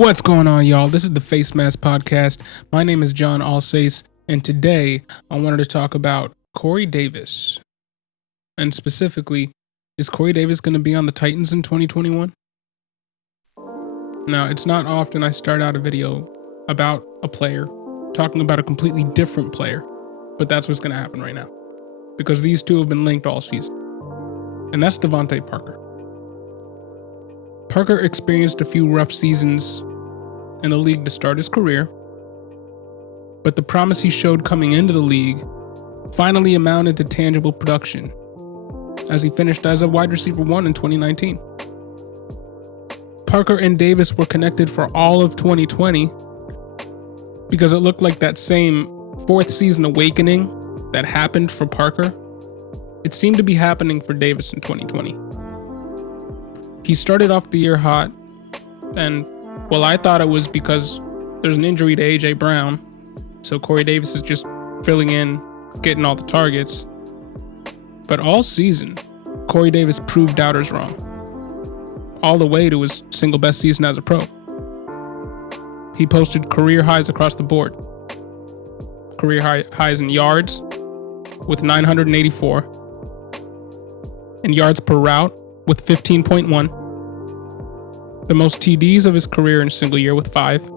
What's going on, y'all? This is the Face Mask Podcast. My name is John Alsace, and today I wanted to talk about Corey Davis. And specifically, is Corey Davis going to be on the Titans in 2021? Now, it's not often I start out a video about a player, talking about a completely different player, but that's what's going to happen right now. Because these two have been linked all season. And that's Devontae Parker. Parker experienced a few rough seasons in the league to start his career, but the promise he showed coming into the league finally amounted to tangible production as he finished as a wide receiver 1 in 2019. Parker and Davis were connected for all of 2020 because it looked like that same fourth season awakening that happened for Parker, it seemed to be happening for Davis in 2020. He started off the year hot, and well, I thought it was because there's an injury to A.J. Brown, so Corey Davis is just filling in, getting all the targets. But all season, Corey Davis proved doubters wrong, all the way to his single best season as a pro. He posted career highs across the board. Career highs in yards with 984, and yards per route with 15.1. The most TDs of his career in a single year with 5.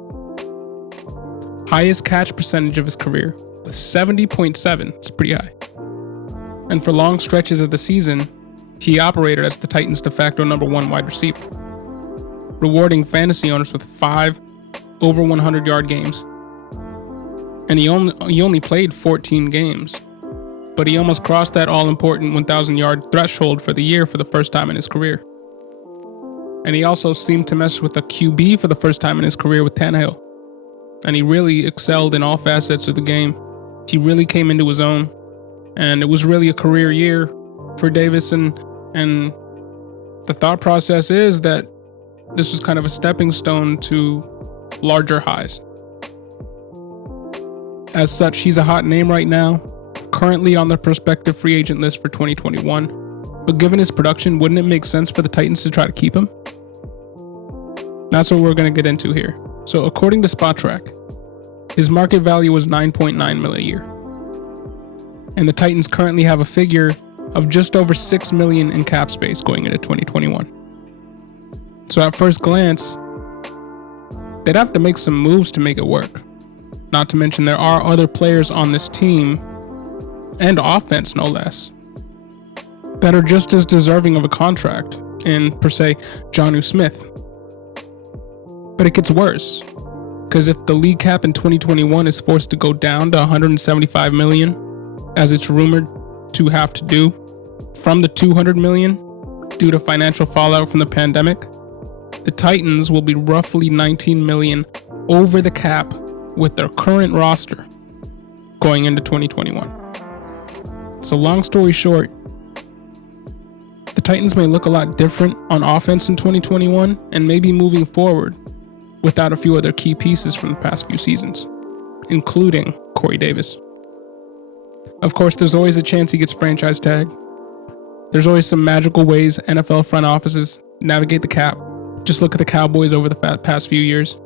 Highest catch percentage of his career with 70.7. It's pretty high. And for long stretches of the season, he operated as the Titans' de facto number 1 wide receiver, rewarding fantasy owners with 5 over 100-yard games. And he only played 14 games, but he almost crossed that all-important 1,000-yard threshold for the year for the first time in his career. And he also seemed to mess with a QB for the first time in his career with Tannehill. And he really excelled in all facets of the game. He really came into his own. And it was really a career year for Davis. And the thought process is that this was kind of a stepping stone to larger highs. As such, he's a hot name right now, currently on the prospective free agent list for 2021. But given his production, wouldn't it make sense for the Titans to try to keep him? That's what we're going to get into here. So according to SpotTrack, his market value was $9.9 million a year. And the Titans currently have a figure of just over $6 million in cap space going into 2021. So at first glance, they'd have to make some moves to make it work. Not to mention there are other players on this team, and offense no less, that are just as deserving of a contract in, per se, Jonnu Smith. But it gets worse, because if the league cap in 2021 is forced to go down to $175 million, as it's rumored to have to do, from the $200 million due to financial fallout from the pandemic, the Titans will be roughly $19 million over the cap with their current roster going into 2021. So long story short, the Titans may look a lot different on offense in 2021 and maybe moving forward without a few other key pieces from the past few seasons, including Corey Davis. Of course, there's always a chance he gets franchise tagged. There's always some magical ways NFL front offices navigate the cap. Just look at the Cowboys over the past few years.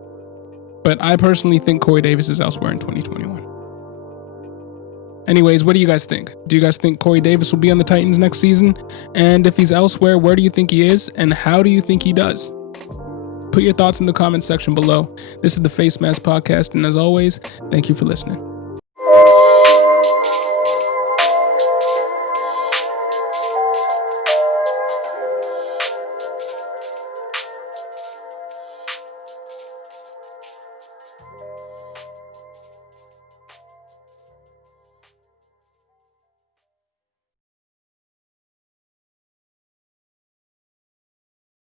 But I personally think Corey Davis is elsewhere in 2021. Anyways, what do you guys think? Do you guys think Corey Davis will be on the Titans next season? And if he's elsewhere, where do you think he is? And how do you think he does? Put your thoughts in the comments section below. This is the Face Mask Podcast, and as always, thank you for listening.